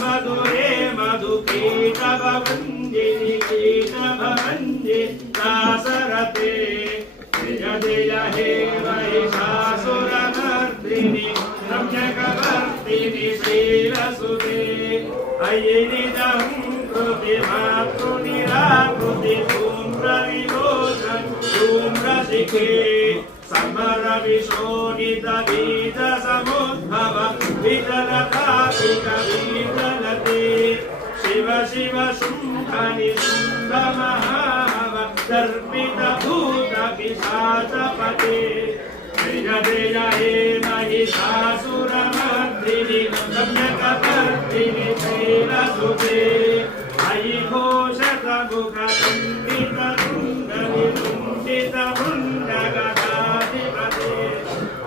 मधुरे मधुकीटभवन्दिनि कीटभवन्दिनि दासरते जय जय हे महिषासुरमर्दिनि रम्यकवर्दिनि श्रीरसुते अयिनिदं कृतिमातृनिराकृति धूम्रविलोचन धूम्रशिखे समरविशोणितबीजसमुद्भव विजलतापिकविजलते शिव शिव शुम्भनि शुम्भमहाव दर्पितभूतपिशाचपते जय जय हे महिषासुरमर्दिनि रम्यकवर्दिनि श्रीरसुते अयि घोषतमुखतुण्डितमुण्डनितुण्डितमुण्डगदाधिपते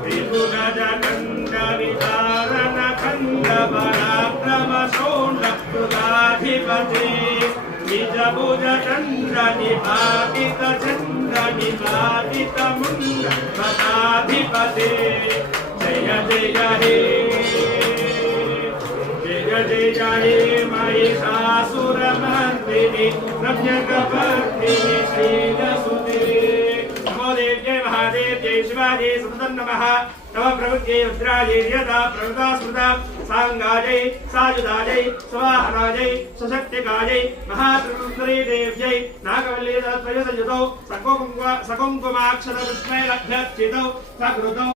त्रिभुगजगण्डवितारणखण्डपराक्रमशोण्डकृताधिपते निजभुजचन्द्रनिपातितचन्द्रनिपातितमुण्डपदाधिपते जय जय हे जय हे महिषासुरमर्दिनि रम्यकवर्दिनि श्रीरसुते नमो देव्यै महादेव्यै शिवायै सततं नमः नव प्रवृत्यै रुद्रायै यदा प्रवृता स्मृता सांगायै सायुधायै स्वाहनायै सशक्तिकायै महात्रिपुरी देव्यै नागवल्ली तत्त्वय संयुतौ सकुङ्कुमाक्षरपुष्पै लग्नच्चितौ सकृतौ